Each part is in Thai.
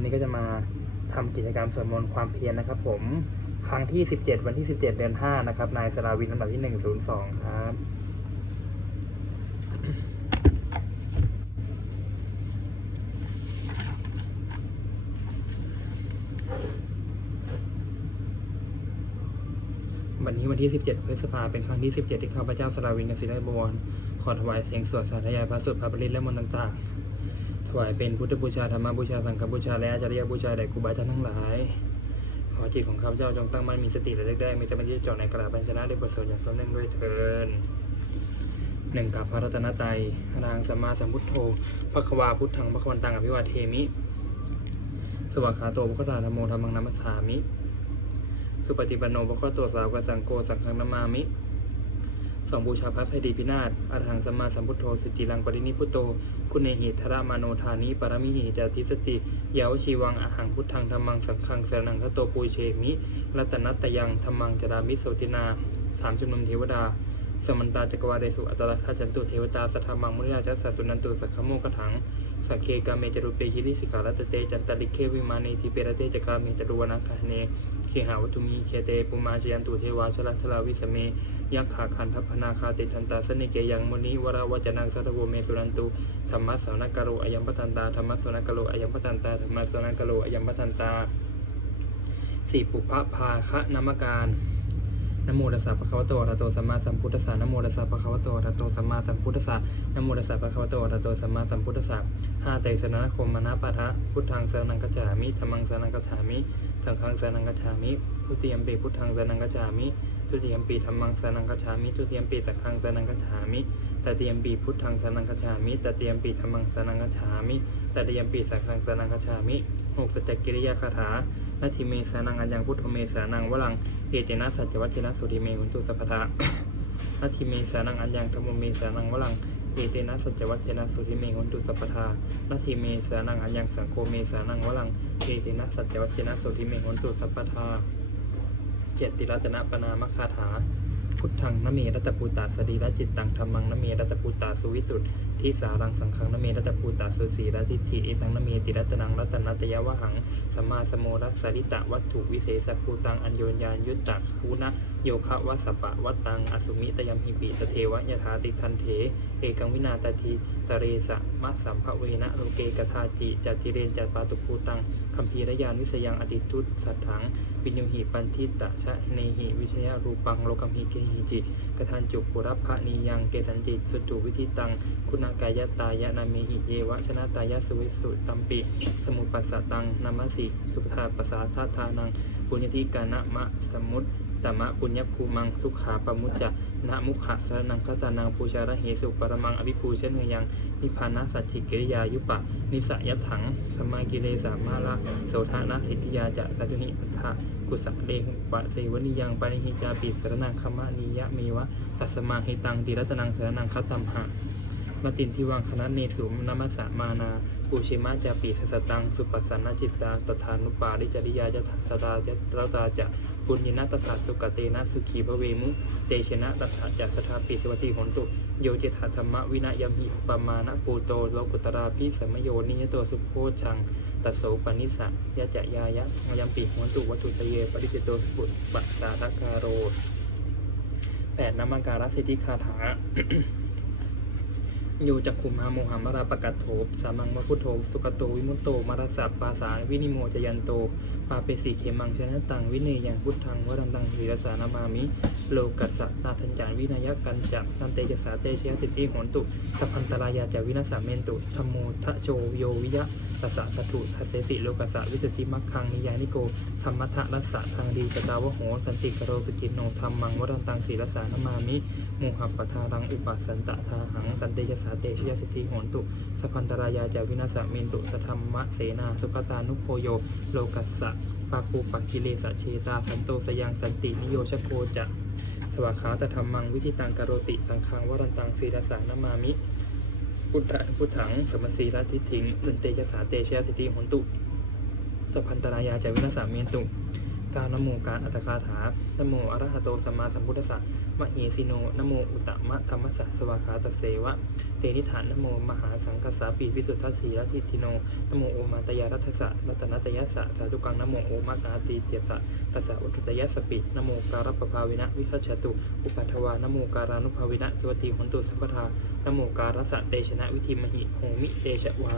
วันนี้ก็จะมาทำกิจกรรมสวดมนต์ความเพียรนะครับ ผมครั้งที่ 17 วันที่ 17 เดือน 5 นะครับ นายสราวินลำดับที่ 102 ครับวันนี้วันที่ 17 พฤษภาเป็นครั้งที่ 17 ที่ข้าพเจ้าสราวินกสิรบวรขอถวายเสียงสวดสาธยายพระสุดพระปริตและมนต์ต่างๆ ถวายเป็นพุทธบูชาธรรมบูชาสังฆบูชาและอาจารยบูชาแด่ครูบาอาจารย์ทั้งหลายขอจิตของข้าพเจ้าจงตั้งมั่นมีสติและลือกได้มีสมาธิจดในกระดาษปัญชนะด้วยบทสวดอย่างต่อเนื่องด้วยเทินหนึ่งกับพระรัตนตรัยนางสัมมาสัมพุทโธพระควาพุทธังพระควันตังอภิวาเทมิ สวากขาโตพระคตาธรรมโมธรรมังนัมสามิสุปฏิปันโนพระโคตัวสาวกสังโกสังฆนามามิ สองบูชาพระพดีพินาศอรหังสัมมาสัมพุทโธสุจิรังปรินิพุโต คุณเนหิทรมาโนธานิปรมิหิจาติสติยาวชีวังอาหังพุทธังธรรมังสังฆังสรนังคโตปุยเชมิรัตนัตยังธรรมังจรามิโสตินาสามจุนมเทวดาสมันตาจักรวาเดสุอัตตลคาจันตุเทวตาสัทธามังมุนิราชสัตตุนันตุสักขโมกถังสักเคกาเมจรุเปคิริสิการัตเตจันตลิเควิมานีทิเปรเตจกาเมจรุวนาคาเน เคหาวัตุมีเคเตปุมาชยันตุเทวาชลัทลาวิสเมยักขาคันทัพนาคาติทันตาสนิเกยังมุนิวราวจนังสัตโวเมสุรันตุธรรมะสวนกโรอยัมปทันตาธรรมะสวนกโรอยัมปทันตาธรรมะสวนกโรอยัมปทันตาสี่ปุพพภาคะนามการ นะโมตัสสะภะคะวะโตอะระหะโตสัมมาสัมพุทธัสสะนะโมตัสสะภะคะวะโตอะระหะโตสัมมาสัมพุทธัสสะนะโมตัสสะภะคะวะโตอะระหะโตสัมมาสัมพุทธัสสะห้าไตสรณคมมนะปะทะพุทธังสนังกัจฉามิธัมมังสนังกัจฉามิสังฆังสนังกัจฉามิทุติยมปีพุทธังสนังกัจฉามิทุติยมปีธรรมังสนังกัจฉามิทุติยมปีสังฆังสนังกัจฉามิตติยมปีพุทธังสนังกัจฉามิตติยมปีธรรมังสนังกัจฉามิตติยมปีสังฆังสนังกัจฉามิหกสัจจกิริยาคาถานาทิเมสานังอัญญังพุทโธเมสานังวลัง เอเจนะสัจวัชนะสุติเมหุนตุสัพพทานาทิเมสานังอัญญังธรรมเมสานังวลังเอเตนะสัจวัชนะสุติเมหุนตุสัพพทานาทิเมสานังอัญญังสังโฆเมสานังวลังเอเตนะสัจวัชนะสุติเมหุนตุสัพพทาเจติรัตนปนามคาถาพุทธังนเมรัตปูตาสรีระจิตตังธรรมังนเมรัตปูตาสุวิสุทธ สารังสังขังนเมรัตภูตาสุสีรัติทิเอตังนเมติรัตนังรัตนัตยวหังสัมมาสมโมรัสริตะวัตถุวิเศษภูตังอัญโยนยานยุตตะคูนะโยคะวัสปะวัตตังอสุมิตยมหิปิสเทวะยถาติทันเถ เอกังวินาตทีตเรสะมะสัมภเวนะโลเกกทาจิจัตติเรนจัตปาตุภูตัง คัมภีรยานวิสยังอติทุตสัตถังวิญญูหิปันทิตะชะเนหิวิชยารูปังโลกัมหิเกหิจิกทันจุปุรับพะนียังเกสันจิตสุตุวิธิตัง คุณากายตายะนามิหิเยวะชนะตายะสุวิสุตัมปิ สมุปปัสสะตังนามัสสิ สุภาปัสสาทาทานังปุญญทิกานะมะสมุต ตมะปุญญภูมังสุขาปมุจจะนะมุขะสรนังคตานังปูชาระเหสุปรมังอภิปูเชเนยังนิพานะสัจจิกิริยายุปะ นิสยถังสมากิเลสามาละโสธานะสิทธิยาจะสัจจุหิปัฏฐะกุสะเดหุปะเสวนิยังปาริหิจาปิสรนังคมะนิยะเมวะตัสมาหิตังติรัตนังสรนังคตัมหะมตินทิวังคณะเนสุมนมัสสะมานาปูชิมะจาปีสสตัง สุปัสสนจิตตาตถานุปาริจริยาจะตตาจะรตาจะ ปุญญนะตถาสุกเตนะสุขีพระเวมุเตชนะตถาจะสถาปิสวัติหนตุโยเจตถาธรรมวินะยมหิปมานะปูโตโลกุตราพิสมโยนิยโตสุโพชังตัสโสปนิสะยะจะยายะยัมปิหนตุวัตถุตเยปริจิตโตสุปุตปัสสาทคาโรแปดนามังการสิทธิคาถาโยจักขุมหาโมหามราปกัตโถสามังมะพุทโธสุกโตวิมุตโตมารสัพปาสาวินิโมจยันโต ปาเปสีเขมังชนะตังวิเนยยังพุทธังวรันตังหิรสานามามิ โลกัสสะตาทัญจานวินายกันจักนันเตจสาเตชยสิทธิโหนตุสัพพันตรายาจาวินาสาเมนตุธรรมโมทะโชโยวิยะตัสสะสัตุทัสเสสิโลกัสสะวิสุทธิมัคคังนิยานิโกธรรมทะรัสสะทางดีสตาวโหสันติกโรสุจินโนธรรมังวรันตังศีรสานามามิโมหัปปทารังอุปัสสันตะทาหังตันเตยสาเตชยสิทธิโหนตุสพันตรายาจาวินาสเมนตุสธรรมะเสนาสุขตานุโพโยโลกัสสะ ปาคูปักกิเลสเชตาสันโตสยังสันตินิโยชโคจะสวาขาตธรรมังวิธิตังกโรติสังฆังวรันตังศีรสานามามิ พุทธะพุทธังสมสีรัติถิงอึนเตยสาเตชยสิติหนตุสพันตรายาจาวินาสามีนตุ กล่าวนโมการอัตคาถานโมอระหะโตสัมมาสัมพุทธัสสะมะเหสีโนนโมอุตตมะธรรมสสะสวากขาตเสวะ เตนิฐานนโมมหาสังกัสสาปีวิสุทธัสสีรัตถิติโนนโมโอมาตยารัตสะรัตนตยสสะสาธุกังนโมโอมากาตีเตียสะตัสสะอุทตยสปินโมการัปปภาวินะวิคัจฉตุอุปัทวานโมการานุภาวินะสวัติหนตุสัพพทานโมการัสสะเตชนะวิธิมหิโหมิเตชวา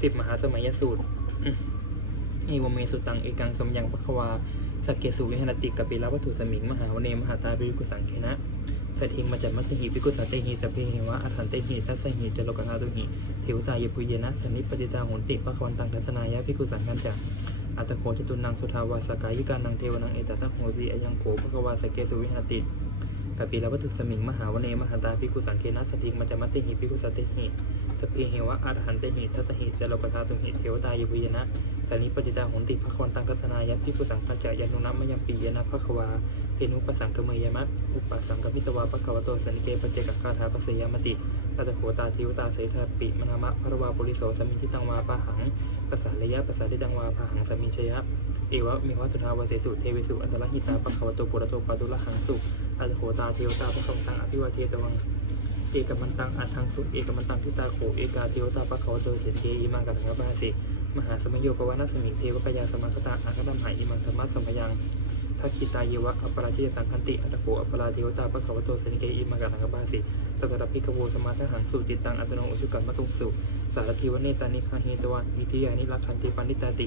สิบมหาสมัยสูตร เอวเมสุตังเอกังสมยังปะควาสักเกสุวิหรติกัปปิลวัตถุสมิงมหาวเนมหาตาบิกุสังเคนะสถิงมาจัดมัสหิปิกุสัตเตหิสพเพหิวะอัฏฐันเตหิทัสสหิจโลกนาตุหิเทวตายปุเยนะสนิปปติตาโหนติปะควันตังทัศนายะปิกุสังกันจักอัตโคจตุนังสุทาวาสกายิกานังเทวนังเอตัตโหสีอยังโขภควาสเกสุวิหนติ กัปปิลวัตถุสมิงมหาวเนมหาตาปิกุสังเคนะสถิงมาจัดมัสหิปิกุสัตเตหิสพเพหิวะอัฏฐันเตหิทัสหิจโลกนาตุหิเทวตายปุยนะสนิปปติตาหนติปะควันตังทัศนายะปิกุสังกัจจายานุนัมมยังปียนะภควาเทนุปสังกเมยมะอุปสังกมิตวาปะควโตสันิเกปเจกคาถาปัสยามติตัตโขตาทิวตาเสธาปิมนามะพระวาปุริโสสมิทิตังวาปะหังปัสสาระยะปัสสาริตังวาปะหังสมิชยะเอวะมีวัตถุทาวาเสสุเทวิสุอันตรหิตาปะควโตปุระโตปะตุละหังสุ ตัตโขตาเทวตาปะคะวตังอภิวาเทตวังเอกมันตังอัตถังสุเอกมันตังทิตาโขเอกาเทวตาปะคะวะโตเสนเกอิมังกัตถังกบาสิมหาสมโยปวานัสมิงเทวกยาสมังคตาอาคตัมหาอิมังธรรมะสมยังทักขิตาเยวะอัปปราจิตสังคันติอัตโกอัปปราเทวตาปะคะวะโตสนิเกอิมากังกบาสิตัสสะพิกโวสมาทหังสุจิตตังอัตโนอุชุกัมมะตุงสุสารทิวเนตานิคาเฮตวะวิทยานิรักขันติปันนิตาติ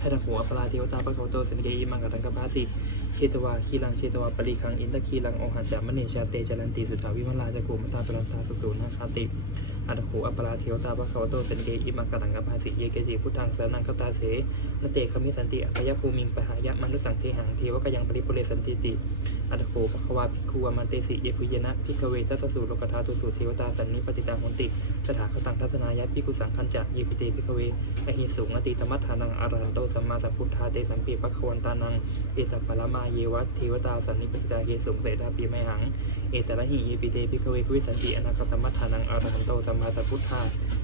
ห้ทักโวอัปปราเทวตาปะคะวโตสนเกอิมากังกบาสิเชตวาคีลังเชตวาปริคังอินทคีลังโอหันจามเนชาเตจรันติสุตาวิมลาจักโกมตาตรันตาสุสุนาคาติอัตโขอัปปราเทวตาปะคะวโตสันเกอิมังกตังกัปปาสิเยเกจิพุทธังสรนังคตาเสนเตคมิสันติอัปยภูมิงปะหายะมนุสังเทหังเทวกยังปริปุเรสันติติอัตโขปะควาภิกขุวมันเตสิเยปุยนะภิกเวทัสสสุโลกธาตุสุเทวตาสันนิปติตาหนติสถาคตังทัศนายะภิกุสังคัญจะเยปิเตภิกเวอหิสูงอติตมัฏฐานังอรันโตสัมมาสัมพุทธาเตสัมปีปะควันตานัง เอตัปปะละมาเยวะเทวตาสันนิปติตาเยสุงเสดาปีไมหัง เอตระหิเยปิเตภิกเวคุวิสันติอนาคตมัฏฐานังอรหันโตสัมมาสัมพุทธา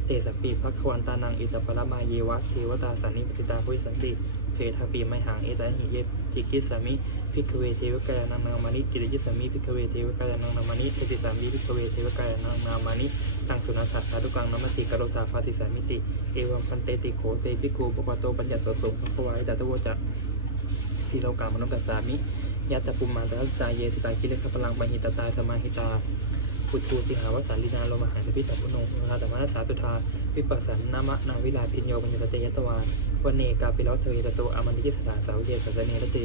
เตสัมปีปะควันตานัง เอิตปรมาเยวะเทวตาสันนิปติตาพุทธสันติ เศรษฐปีไมหังเอตาหิเยจิกิสามิพิกเวเทวกายนังนามานิจิริยิสามิพิกเวเทวกายนังนามานิเทติสามิพิกเวเทวกายนังนามานิตังสุนัสสาธุกังนมัสสิกโรตาฟาติสามิติ เอวังพันเตติโขเตพิกขุปปะโตปัญญาสสงภควายดัตโวจะสีโลกามนุกัสสามิยัตตปุมมาตัสตาเยสตาคิเลขพลังปหิตตาสมาหิตาพุทธูสิหาวสาลินาโลมหาสพิตาพุโนระธรรมนัสสาตุธา วิปัสสันนามะนาวิลาพิญโยปัญญตเตยตวาวันเนกาปิลวัตเทตโตอมันติสถาสาวเยสัสเนรเต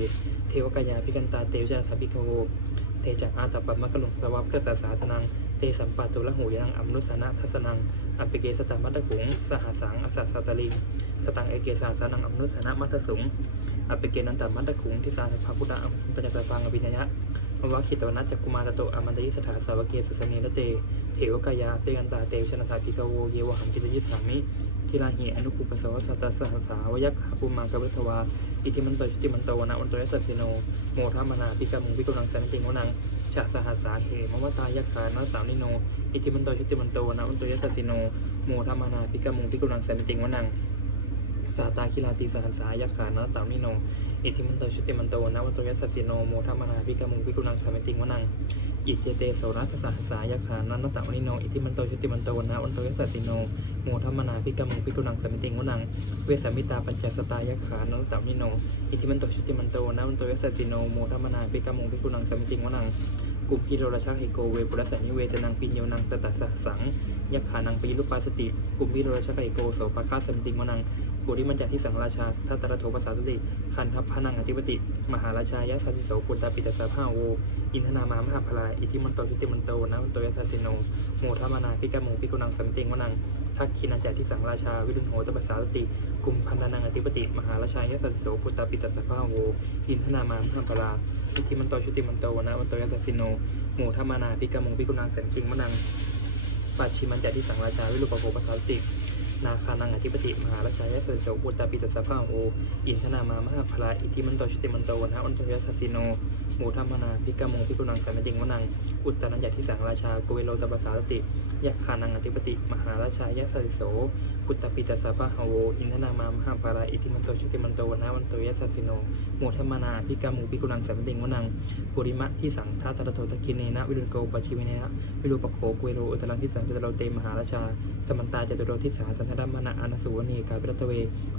เทวกายาพิกันตาเตวจาทพิกโวเตจักอาตปัมมะกลุงสวัพพระสาสานังเตสัมปัตตุละหูยังอัมนุสนะทัสนังอัปิเกสตามัตตขุงสหสังอสัสสตลิงสตังเอเกสาสานังอัมนุสนะมัตตสุงอัปิเกนันตมัตตขุงทิสาสภาพุทธะอัมปัญญาฟังอภิญญะ มวะคิตวนัจจกุมารโตอมันตยิสถาสาวเกสสเนรเต เถวกายาเตกันตาเตวชนทาพิกโวเยวหังกิตยิสามิทิลาหิอนุปุปสวสัตสหัสสาวยักขปุมังกเวทวา อิติมันโตชุติมันโตวนะวันโตยสัสสิโน โมทามนาพิกามุพิกุลังสันติงวนังชาสหัสสาเหมวตายักขานัสสานิโน อิติมันโตชุติมันโตวนะวันโตยสัสสิโน โมทามนาพิกามุพิกุลังสันติงวนังสาตาคิลาติสหัสสายักขานะตามิโน อิทิมันโตชุติมันโตนะวันโตยัสสสิโนโมทัมมนาพิกามุงพิกุลังสามิติงวนังอิเจเตโสรัสสะสายักขานันตะวนิโนอิทิมันโตชุติมันโตนะวันโตยัสสสิโนโมทัมมนาพิกามุงพิกุลังสามิติงวนังเวสามิตาปัญจสตายักขานันตะวนิโนอิทิมันโตชุติมันโตนะวันโตยัสสสิโนโมทัมมนาพิกามุงพิกุลังสามิติงวนังกุมพิโรราชาหิโกเวปุรสานิเวจนังปิญโยนังตตะสสังยักขานังปีรุปาสติกุมพิโรราชาหิโกโสปะคาสัมติงวนัง บุริมันจที่สังราชาทัตตระโทภาษาสติคันทัพพนังอธิปติ มหาราชายะสันติโสปุตาปิตสาภาโวอินทนามามหาพลาอิทิมันโตชุติมันโตนะมันโตยัสสสิโนโมทามานาพิกามุพิกุนังสัมติงวนังทักขินันจาที่สังราชาวิรุณโหตปัสสาสติกุมพันนังอธิปติ มหาราชายะสันติโสปุตาปิตสาภาโวอินทนามามหาพลาอิทิมันโตชุติมันโตนะมันโตยัสสสิโนหมู่ธรรมานาพิกามุงพิกุนังแสนคิงมนังปัจฉิมันจะที่สังราชาวิรุปโภปสาสติ นาคานังอธิปติมหาราชายะเสโสปุตตาปิตสะพาโออินทนามา มหาพลาอิทิมันโตชิติมันโตนะอันโตยสัสสิโน หมูธรรมนาพิกามงพิกุนังสันติงวนัง อุตตรัญญาทิสังราชากเวโรตปสาสติ ยักขานังอธิปติ มหาราชายะสสิโสกุตตปิตสสะพะหโวอินทนามามหาปาราอิติมันโตชุติมันโตวนาวันโตยะสัสสิโนหมูธรรมนาพิกามงพิกุนังสันติงวนังปุริมะที่สังทัตตะโตตะกินเนนะวิรุณโกปชิวิเนนะวิรูปโขกุเวโรอุตตรังทิสังจตโรเตมหาราชาสมันตาจตุโรทิสาสันทดามนะอนสุวเนกาปิรตเว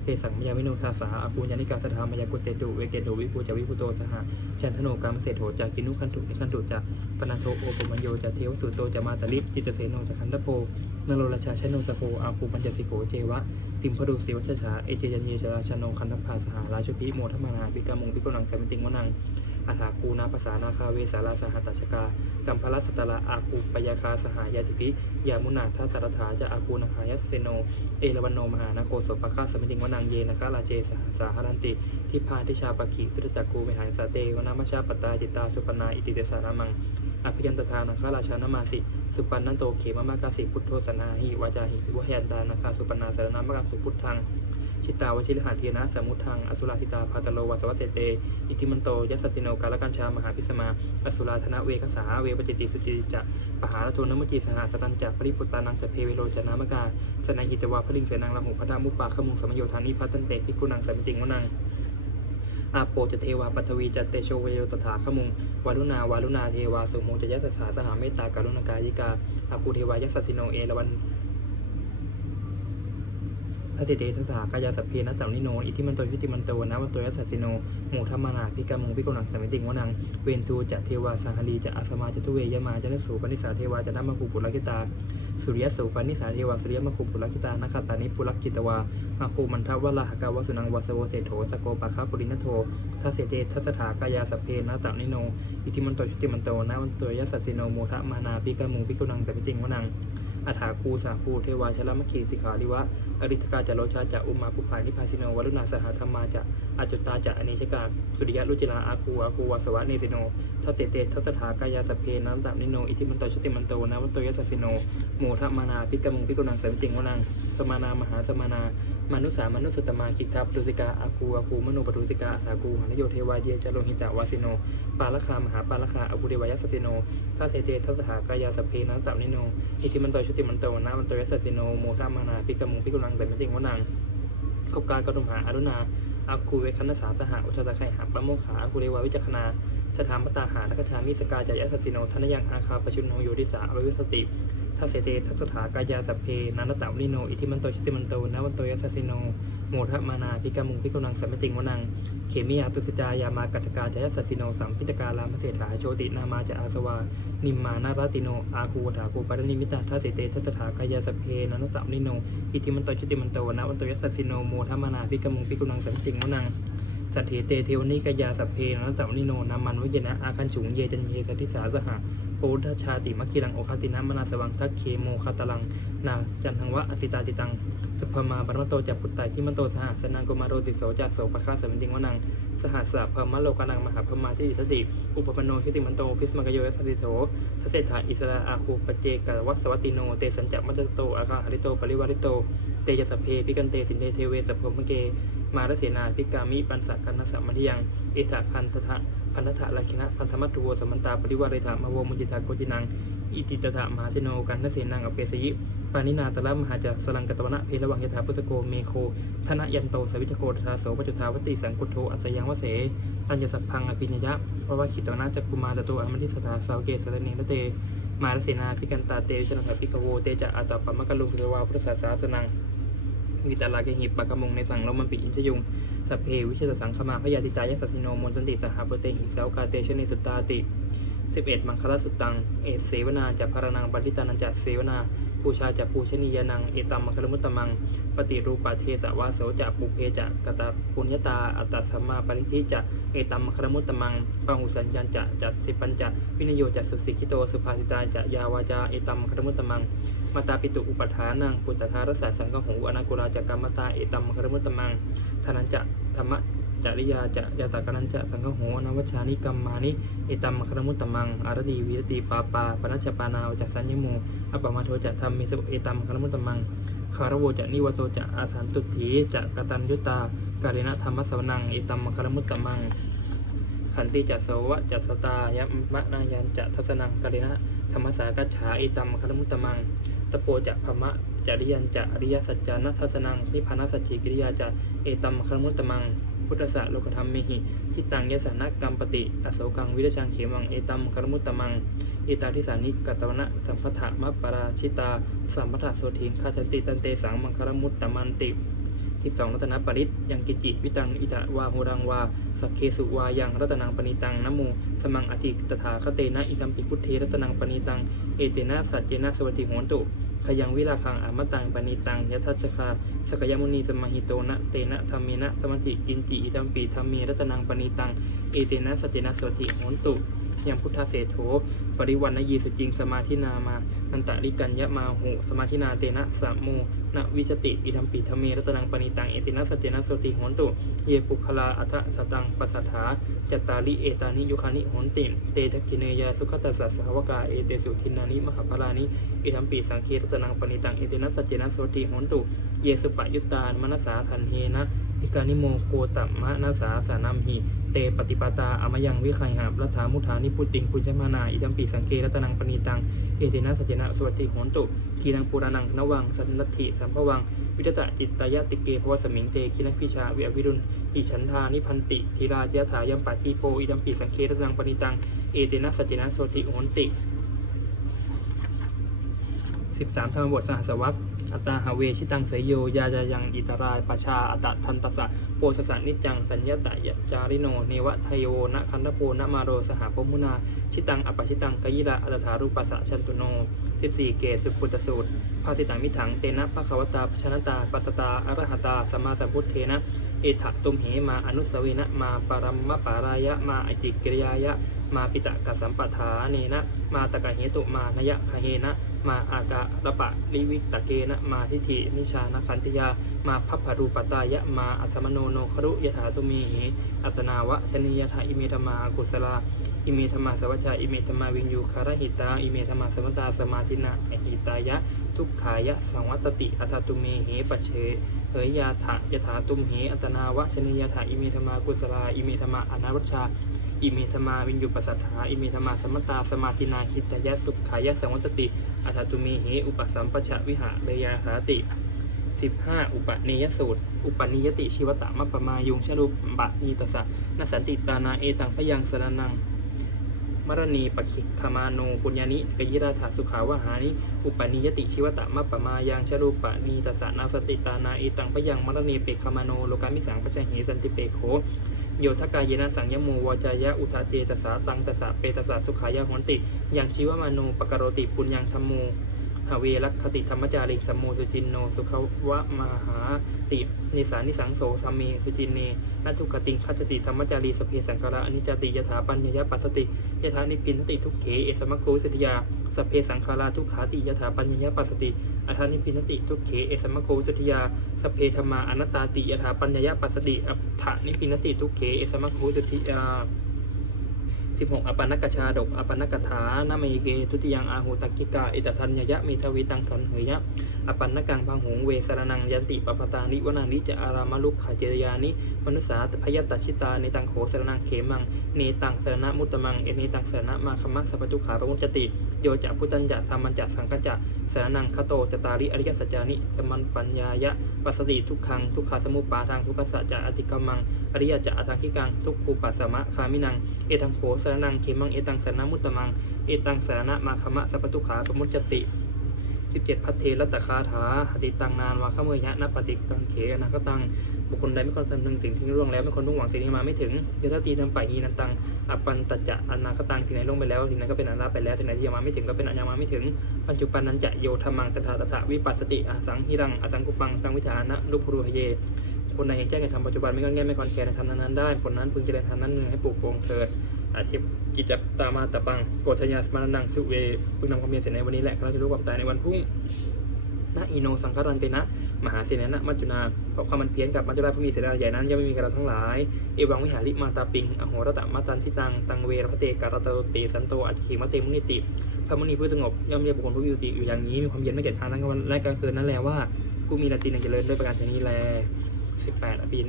เตสังมยาวิโนทาสาอาคูญานิกาสถามยากุเตตุเวเกตุวิภูจวิภูโตสหชันธโนกามเศรษโหจากินุคันตุนิคันตุจากปนันโทโอปมัญโยจากเทวสุโตจะมาตลิปจิตเสโนจากคันตโพนโรราชาชนโนสโพอาคูปัญจสิโกเจวะติมพดุสิวัชชาเอเจยันเยชราชโนคันธพาสหาราชพิโมทมานาปิกามงปิกนังสัมติงวนัง อัฏฐาคูนาภาษานาคาเวสาราสหัตตชกากัมพลสตตระอาคูปยาคาสหายาติพิยามุนาทัตตรถาจะอาคูนาคายสเซโน เอราวันโนมหานาโคสปะคาสมิติงวนางเยนะคะราเจสหสาหารันติทิพาทิชาปะขีสุตจักกูเมหายสาเตวนามาชาปตาจิตตาสุปนาอิติเตสานามังอภิกันตทานาคาราชานามาสิสุปันนันโตเขมามากาสิพุทโธสนาหิวาจาหิวะแหนตานาคาสุปนาสารนามกัสุพุทธัง ชิตาวชิรหาเทียนะสมุทังอสุราธิตาพาตโลวัสวัตเตเตอิติมันโตยัสสติโนกาลกัญชามหาพิสมาอสุราธนะเวคสาเวปจิติสุจิจะปหาลโทนมจีสหสตันจักปริปุตตานังสเพเวโรจนามกาสนัยหิตวาพลิงเสนังละหุพดามุปปาขมุงสมโยธานิพัตันเตพิกุนังสัมติงวนังอาโปจะเทวาปัทวีจัตเตโชเวโยตถาขมุงวารุณาวารุณาเทวาสุโมจะยัสสาสหาเมตตาการุณกายิกาอาคูเทวายัสสิโนเอรวัน พระสิเตทัสสากายาสัพเพนะจัมนิโน อิทิมันโตยุติมันโตนะวันโตยัสสสิโนหมูธรรมานาพิกามุงพิกุนังสมิติงวนัง เวนตูจะเทวาสังหลีจะอาสมาจะทุเวยมาจะนสูปนิสาเทวาจะนัมมะภูปุรกิตา สุริยสูปนิสาเทวาสุริยมะภูปุรกิตานาคตานิปุรกิตวามาภูมันทวะลาหกาวสุนังวาสโวเศโถสโกปะคาปุรินโททัสเสเตทัสถากายาสพเพนะตันิโน อิติมันโตชุติมันโตนะวันโตยัสสสิโนโมทะมานาปิกามุปิกุนังแต่ปิติงวนัง อัฐาคูสาคูเทวาชลมะคีสิขาริวะ อริทกาจะโลชาจะอุมาปุภานิพาสิโนวรุณาสหธรรมาจะอาจุตตาจะอเนชกาสุริยะรุจิลาอาคูอาคูวาสวะเนสิโนทัสเสเตทัสสถากายาสเพนะตันิโน อิติมันโตชติมันโตนะวันโตยัสสสิโนโมทมานาปิกมุปิกุนังแต่ปิติงวนังสมานามหาสมานามนุษย์สามนุสุตมาคิกทัปตุสิกาอาคูอาคูมโนปุสิกาอาสากูหานโยเทวาเยจโลหิตาวาสิโน ปาลคามหาปาลคาอภูเดวายสสติโนทัสเสเตทัสหากายาสเพนะตับนิโน อิติมันโตชติมันโตนะมันโตยสติโนโมทามานาพิกมุงพิกุลังแต่ไม่ติงวนังขบการกรุมหาอรุณาอาคูเวคันสาสหะอุชตะไคหาปะโมขาอาคูเรวาวิจักขณาสถามตาหานักชามิสกาจายสสติโนทนยังอาคาปชุนโนโยติสาอวิสติ ทัสเสเตทัสถากายาสัพเพนันตะวิโน อิทิมันโตชิติมันโตนะวันโตยัสสิโน โมทะมานาพิกามุงพิกนังสัมมติงวนัง เขมิยาตุสิตายามากัตกาจายสสสิโน สัมพิตกาลามเศรษฐาโชตินามาจะอาสวา นิมมานาราติโน อาคูวถาคูปารนิมิตาทัสเสเตทัสถากายาสัพเพนันตะวิโน อิทิมันโตชิติมันโตนะวันโตยัสสิโน โมทะมานาพิกามุงพิกนังสัมมติงวนังสัตเถเตเทวนิกายาสัพเพนันตะวิโนนามันวิเยนะอาคันฉุงเยจันเยสติสาสหะ โอทชาติมัคคิรังโอคาตินะมนาสวังทักเคโมคาตลัง นาจันทังวะอสิตาติตังสุภมาปรมโตจักปุตไตที่มันโตสหสนังกุมารโรติโสจักโสปะคาสมิติงวนังสหัสสะพมะโลกานังมหาพมาทิสติอุปปโนชิติมันโตพิสมกโยยัสติโถทเศรษฐาอิสราอาคูปเจกวัสวัติโนเตสัญจมัจโตอาคาหริโตปริวาริโตเตยสเพพิกันเตสินเดเทเวสัพพมเกมารเสนาพิกามิปันสะกันนสะมัทิยังเอถาคันทะ พันธะลักขิณะพันธมัตถุโวสมันตาปริวาริธามวมุจิตาโกจินัง อิติตถะมหาเสโนกันนเสนังอเปสยิปานินาตะละมหาจักสลังกตวนะเพลวังยถาพุสโกเมโคธนะยันโตสวิทโกทาโสปจจุทาวติสังกุโทอัสยังวเสตัญญสัพพังอภิญญะเพราะว่าขิตวนาจักกุมาตตัวอมติสถาสาวเกสรเนนเต มารเสนาพิกันตาเตชนะพิกโวเตจะอัตตปะมะกะลุงสวาพุทธศาสาสนังวิตาลาเกหิปปะกะมงในสังลมันปิอินชยุง สัพเพวิเชตสังขมาพยาติตายสัสสิโนมนตันติสหปเตหิสาวกาเตชนิสุตตาติสิบเอ็ดมังคลสุตัง เอเสวนาจากพารนังปฏิตานันจัเสวนาปูชาจากปูชนียานัง เอตัมมังคลมุตตมัง ปฏิรูปาเทสวาโสจะปุเพจะกตาปุญญาตา อัตตสัมมาปริทิจะเอตัมมังคลมุตตมังปะหุสัญญาจะจัตสิปัญจวินโยจะสุสิกิโต สุภาสิตาจะยาวาจา เอตัมมังคลมุตตมังมาตาปิตุอุปทานังปุตตะทารสาสังกหูอนากุราจักกรรมตา เอตัมมังคลมุตตมัง ทานันจะธรรมะจริยาจะยาตากนันจะสังฆโหนวัชชานิกรรมานิเอตัมมครมุตตมังอารตีวิรติปาปาปนัชปานาวจักสัญญโมอปมาโทจะธรรมมิสุเอตัมมครมุตตมังคารวจะนิวโตจะอาสันตุถีจะกตัญยุตากาเรณธรรมสวนังเอตัมมครมุตตมัง ขันติจัสวะจัสตายะมะนายันจะทัสนังกะเรนะธรรมสากัจฉาอิตัมครมุตตมัง ตโปจะพมะจริยันจะอริยสัจจานัทสนังนิพพานัสสจจิกิริยาจะเอตัมครมุตตมัง พุทธะโลกธรรมเมหิทิตังยสานกรรมปติอโศกังวิรชังเขมังเอตัมครมุตตมังเอตาทิสานิกัตวนะสัมปทะมะปราชิตาสัมปทะโสถิงคาชติตันเตสังมังครมุตตมันติ ทิสองรัตนปริตยังกิจิวิตังอิตะวาโหรังวาสักเคสุวายังรัตนังปณิตังนโมสมังอธิตถาคเตนะอิตัมปิพุทเทรัตนังปณิตังเอเตนะสัจเจนะสวัสดิโหนตุขยังวิลาคังอามตังปณิตังยทัชคาสกยมุนีสมหิโตนะเตนะธรรมเมนะสมัติกินจิอิตัมปีธรรมเมรัตนังปณิตังเอเตนะสจเจนะสวัสดิโหนตุยังพุทธเศรษโธปริวันนยีสจิงสมาธินามานันตะริกัญญะมาหูสมาธินาเตนะสัมโม นะวิชติอิธัมปีธมเมรัตนังปณิตังเอเตนะสเจนะสวัสดิโหนตุ เยปุคลาอัทะสตังปัสสัทธาจตตาริเอตานิยุคานิโหนติเตทกิเนยาสุขตัสสะสหวกาเอเตสุทินานิมหาภลานิอิทัมปีสังเคตตนังปณิตังเอตินัสเจนะโสติโหนตุ เยสุปยุตตานมนัสสาทันเฮนะอิกานิโมโคตัมมะนัสสาสานัมหิเตปฏิปตาอมยังวิคัยหารัฐามุธานิพุติงปุญจมานาอิทัมปีสังเครัตนังปณิตังเอตินัสเจนะโสติโหนตุ กีนังปุรานังนวังสันนัตถิสัมภวัง วิจตะจิตตายติเกภวสมิงเตคินังพิชาเวิอวิรุณอิฉันทานิพันติทีราจยถายัมปัติโพอิทัมปีสังเครัตนังปณิตัง เอเตนัสสจจนะโสติโหนติสิบสามธรรมบทสหัสวัตอัตตาหาเวชิตังเสยโย ยาจายังอิตรายปชาอัตทันตสะโปสสะนิจัง สัญญาตะยจาริโน เนวะทโยนะคันธโปนะมาโรสหปมุนา ชิตังอปชิตังกยิระอัตถารูปัสสะชันตุโนสิบสี่เกสุปุตสูตร ภาสิตังมิถัง เตนะภะคะวตาปชนตา ปัสตา อรหตา สมาสัมพุทเทนะ เอถะตุมเหมา อนุสเวนะ มาปรัมมะปารายะ มาอจิกิริยายะ มาปิตะกัสัมปทาเนนะ มาตะกะเหตุ มานยะคาเฮนะ มาอาการะปะลิวิตะเกนะ มาทิฏฐินิชานคันติยา มาพัพพรูปตายะ มาอัสมโนโนครุยถาตุมเหอัตนาวะชนิยถาอิเมธมากุศลา อิเมธรรมาสวัชชาอิเมธรรมาวินยูคารหิตาอิเมธรรมาสมตาสมาธินะอหิตายะ ทุกขายะสังวัตติอัตตุเมเหปะเชเอยยาถะยถาตุมเหอัตนาวะชนิยถาอิเมธรรมากุศลาอิเมธรรมาอนาวัชชาอิเมธรรมาวินยุปัสสัทธาอิเมธรรมาสมตาสมาธินาคิตายะสุขายะสังวัตติอัตตุเมเหอุปสัมปชะวิหะเรยาหาติสิบห้าอุปนิยสูตร อุปนิยติชิวตะมัปปมายุงชลุปะนีตสะนสันติตานาเอตังพยังสรนัง มรณีปคิธมาโนปุญญานิกยิราถาสุขาวหานิ อุปนิยติชิวตะมะปปมายังชรูปะนีตสสะนาสติตานาอิตังพยังมรณีเปกขมาโนโลกามิสังปชเหสันติเปโขโยทกายนะสังยโมวจายะอุทาเจตสาตังตสะเปตสะสุขายะหนติยังชีวมานูปกรโรติปุญญังธรรมู หเวรักขติธรรมจาริสัมโมสุจินโน สุขวะมหาตินิสานิสังโสสัมเมสุจินเนนัทุกติคัจติธรรมจารีสเพสังกระอนิจจติยถาปัญญยปัสติยถานิพินติทุกเขเอสมะโควิสติยาสเพสังขาราทุกขาติยถาปัญญยปัสติอัฏฐานิพินติทุกเขเอสมะโควิสติยาสเพธรรมาอนัตตาติยถาปัญญยปัสติอัฏฐานิพินติทุกเขเอสมะโควิสติยา สิบหกอปันนกชาดกอปันนกถานาเมเกทุติยังอาหูตักกิกาอิตทัญญยะเมทวีตังขันเหยยะอปันนกังพังหงเวสรนังยันติปปตานิวนานิจะอารามลุกขาเจรยานิมนุสาพยตชิตาในตังโขสรนังเขมังเนตังสรณมุตตมังเอเนตังสรณมาคมังสัพจุขาปมุจจติโยจะพุตัญจะธรรมัญจะสังกัจจะ สรนังคโตจตาริอริยสัจจานิสมันปัญญายะปัสสติทุกขังทุกขาสมุปปาทางทุกขสัจจะอธิกรรมังอริยจะอทังคิกังทุกขูปัสสมะคามินังเอตังโขสรนังเขมังเอตังสรณมุตตมังเอตังสรณมาคมะสัพพทุขาปมุจจติ สิบเจ็ดพัทเทรัตคาถาหติตังนานวาขเมยะนปฏิตังเขอนาคตังบุคคลใดไม่ควรทำหนึ่งสิ่งที่ล่วงแล้วไม่ควรมุ่งหวังสิ่งที่มาไม่ถึงเดชตีทำไปหีนันตังอปันตัจจะอนาคตังที่ไหนล่วงไปแล้วที่นั้นก็เป็นอนาไปแล้วที่ไหนที่ยังมาไม่ถึงก็เป็นอันยังมาไม่ถึง ปัจจุบันนั้นจะโยธรรมังตถาตถาวิปัสสติอสังหิรังอสังกุปังตังวิธานะรูปรูหเยคนใดเห็นแจ้งในธรรมปัจจุบันไม่งอนแง่ไม่คอนแคร์ในธรรมนั้นได้ผลนั้นพึงเจริญธรรมนั้นให้ปลูกปวงเถิด อาชีพกิจจตามาตะปังโกชยาสมานังสุเวพึงนำความเพียรเสร็จในวันนี้แหละเราจะรู้ความตายในวันพรุ่งนะอีโนสังคารันเตนะ มหาเสนนะมัจจุนาเพราะความมันเพี้ยนกับมัจจุราชผู้มีเสนาใหญ่นั้นย่อมไม่มีกับเราทั้งหลาย เอวังวิหาริมาตาปิง อโหรตะมาตันทิตัง ตังเวรพระเตการตโตติสันโตอัจฉิมะเตมุนิติ พระมุนีผู้สงบย่อมเรียกบุคคลผู้มีติอยู่อย่างนี้มีความเย็นไม่เกิดทางทั้งกลางวันและกลางคืนนั่นแหละว่าผู้มีลาตินเจริญด้วยประการชนิดแลสิบแปดอภิน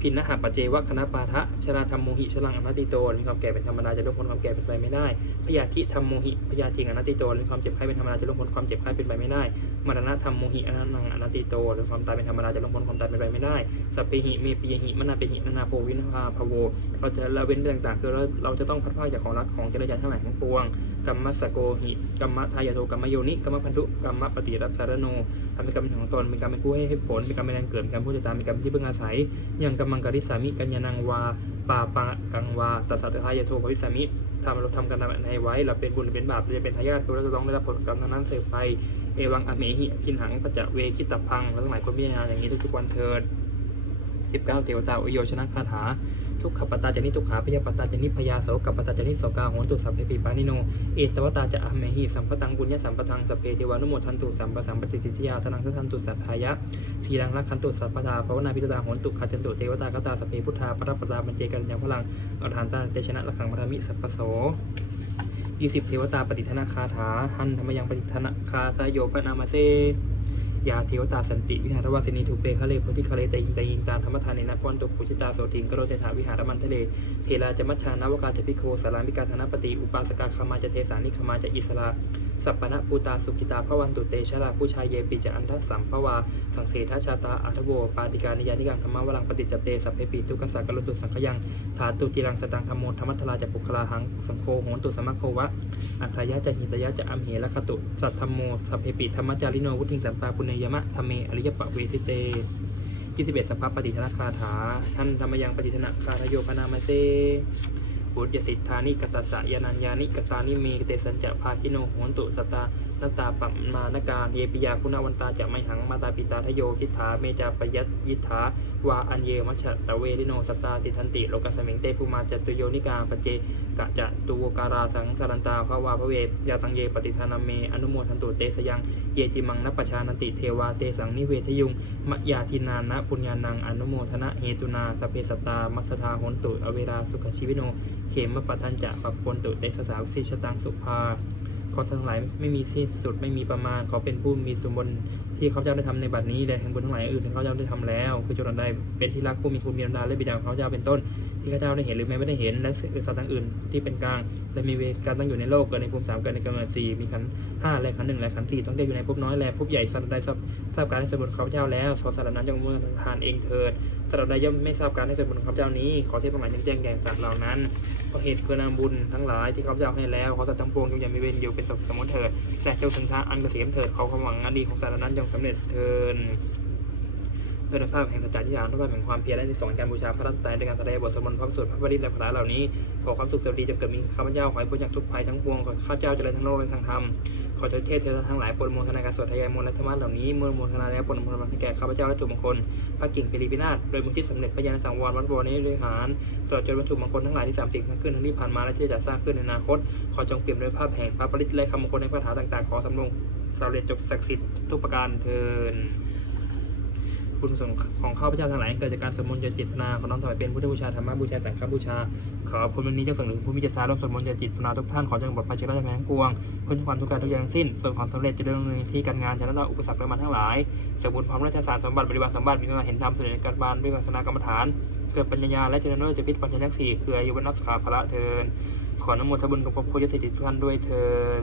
พินนหาปเจวะคณะปาทะชราธรรมโมหิชลังอนัตติโตมีความแก่เป็นธรรมดาจะล่วงพ้นความแก่เป็นไปไม่ได้พยาธิธรรมโมหิพยาธิอนัตติโตมีความเจ็บไข้เป็นธรรมดาจะล่วงพ้นความเจ็บไข้เป็นไปไม่ได้ มรณะธรรมโมหิอนันตังอนัตติโตหรือความตายเป็นธรรมดาจะล่วงพ้นความตายเป็นไปไม่ได้สัพเพหิเมปิยหิมนาเปหินานาโพวินาภาภโว เราจะละเว้นไปต่างๆคือเราเราจะต้องพัดพราจากของรักของเจริญทั้งหลายทั้งปวงกรรมสโกหิกรรมทายาโทกรรมโยนิกรรมพันธุกรรมปฏิรับสารโนทำเป็นกรรมของตนเป็นกรรมเป็นผู้ให้ผลเป็นกรรมเป็นแรงเกิดเป็นกรรมผู้จะตามเป็นกรรมที่พึ่งอาศัยอย่างกรรมังกริสามิกัญญานังวาปาปังกังวาตัสสะทายาโทภวิสามิทำเราทำกันในไว้เราเป็นบุญเป็นบาปเราจะเป็นทายาทเราจะต้องได้รับผลกรรมนั้นเสพไป เอวังอเมหิกินหังปัจจเวคิตพังแล้วทั้งหลายคนพิจารณาอย่างนี้ทุกๆวันเถิด19เทวตาอุโยชนะคาถา ทุกขปตาจนิทุกขาพยาปตาจนิพยาโสกัปปตาจนิโสกาโหนตุสัพเพปิปานิโน เอตวตาจะอเมหิสัมปตังบุญญสัมปทังสพเพเทวานุโมทันตุสัมปสัมปติสิทธิยาธนังทันตุสัทธายะทีรังรักขันตุสัพพทาภาวนาพิตาโหนตุขัจจันตุเทวตากตาสพเพพุทธาปรัปปตาบัญเจกันยังพลังอรหันตาเตชนะระขังมรมิสัพพโส ยี่สิบเทวตาปฏิทนาคาถาหันธรรมยังปฏิทนาคาสยโยปนามาเซยาเทวตาสันติวิหารวาสินีถูเปคะเลพุทธิคะเลแต่ยิงแต่ยิงตาธรรมทานในนครตุปุชิตาโสติงกโรเตถาวิหารมันทะเลเทราจมัชชานาวกาจพิโคสารามิกาธนปฏิอุปาสกาคามาจะเทสานิคมาจะอิสรา สัปปนะปูตาสุกิตาพระวันตุเตชะลาผู้ชายเยปิจะอันทัสสัมภวา สังเสทชาตาอัทโวปาติการนิยานิกังธรรมวรังปฏิจจเตสัพเพปิตุกสักกลุตุสังขยังถาตุจิรังสตังธรรมโมธรรมัทลาจะปุคลาหังสังโฆโหนตุสมัคโควะอัครยะจะหิตยะจะอัมเหละคตุสัทธรรมโมสัพเพปิธรรมจาริโนวุฒิงสัมปาปุเนยมะธรรมเมอริยปะเวทิเต21สัพพปฏิทนาคาถาท่านธรรมยังปฏิทนาคาทโยพนามาเซ บุตยสิทธานิกตัสสะยานัญญานิกตานิเมเตสัญจะภาคิโนโหนตุสตา นัตตาปัมมานการเยปิยาคุณวันตาจะไม่หังมาตาปิตาทโยทิฏฐาเมจาปยัตยิทธาวาอันเยมัชตะเวริโนสตาติทันติโลกัสมิงเตภูมาจตุโยนิกาปเจกะจะตุวการาสังสารันตาภาวาพระเวยาตังเยปฏิทานาเมอนุโมทันตุเตสยังเยจิมังนปชานติเทวาเตสังนิเวทยุงมยาทินานะปุญญานังอนุโมทนะเหตุนาสเพสตามัสสทาหนตุอเวราสุขชีวิโน เขมปะทันจะปปนตุเตสสาวสิชตังสุภา ทั้งหลายไม่มีสิ้นสุดไม่มีประมาณ เขาเป็นผู้มีสมบูรณ์ ที่เขาเจ้าได้ทำในบัดนี้และแห่งบุญทั้งหลายอื่นที่เขาเจ้าได้ทำแล้ว คือจงได้เป็นที่รักผู้มีคุณมีบรรดาและบิดาของเขาเจ้าเป็นต้น ที่ข้าเจ้าได้เห็นหรือแม้ไม่ได้เห็นและสัตว์ต่างอื่นที่เป็นกลางและมีเวรการตั้งอยู่ในโลกเกิดในภูมิสามเกิดในกำเนิดสี่มีขันห้าและขันหนึ่งและขันสี่ต้องได้อยู่ในภพน้อยและภพใหญ่สัตว์ใดทราบทราบการให้สมบูรณ์ของข้าเจ้าแล้วขอสัตว์นั้นจงมุ่งทานเองเถิดสัตว์ใดย่อมไม่ทราบการให้สมบูรณ์ของข้าเจ้านี้ขอเทพประมาณแจ้งแก่สัตว์เหล่านั้นเพราะเหตุคือนามบุญทั้งหลายที่เขาเจ้าให้แล้วขอสัตว์ทั้งปวงจงอย่ามีเวรอยู่เป็นสุขสมุนเถิดแต่จงถึงทางอันเกษมเถิดขอความหวังอันดีของสัตว์นั้นจงสำเร็จเถิดด้วยภาพแห่งสัจจะที่ยานด้วยภาพแห่งความเพียรและในสอนการบูชาพระรัตนตรัยด้วยการแสดงบทสวดมนต์พระสวดพระบริตและพระเหล่านี้ขอความสุขสวัสดีจงเกิดมีข้าพเจ้าขอให้พ้นจากทุกภัยทั้งปวงขอข้าพเจ้าเจริญทั้งโลกและทั้งธรรมขอเจ้าเทพเทวดาทั้งหลายปรโมทนาการสวดทายายมนต์และธรรมะเหล่านี้เมื่อโมทนาแล้วปรโมทนาให้แก่ข้าพเจ้าและถูกมงคลพระกิ่งปิริพินาศโดยมุทิสำเร็จพระยานสังวรวัดบวรนี้ด้วยหารตลอดจนวัตถุมงคลทั้งหลายที่สามสิ่งทั้งขึ้นทั้งที่ผ่านมาและที่จะสร้างขึ้นในอนาคต ขอจงเปี่ยมด้วยภาพแห่งพระปริตและคำมงคลในพระถาต่างๆขอสำรง สำเร็จจบศักดิ์สิทธิ์ทุกประการเทินคุณสงของข้าพเจ้าทั้งหลายเกิดจากการสวดมนต์เจตเจตนาของน้อมถวายเป็นพุทธบูชาธรรมบูชาสังฆบูชา ขอผลวันนี้จ้าส่งถึงผู้มีจิตศรัทธาร่วมสวดมนต์เจตเจตนาทุกท่านขอจงปลอดภัยจากราชภัยทั้งปวงพ้นจากความทุกข์กายทุกอย่างสิ้นส่วนความสำเร็จจะเรื่องในที่การงานชนะต่ออุปสรรคและมันทั้งหลายสมบูรณ์พร้อมราชสารสมบัติบริวารสมบัติมีการเห็นธรรมเสด็จการบานวยวาสนากรรมฐาน เกิดปัญญาและเจริญโนจะพิษปัญญาทั้งสี่คืออายุวันัสขาภละเทินขออนโมทบุญกับพระโพธิสิทธิทุกท่านด้วยเทิน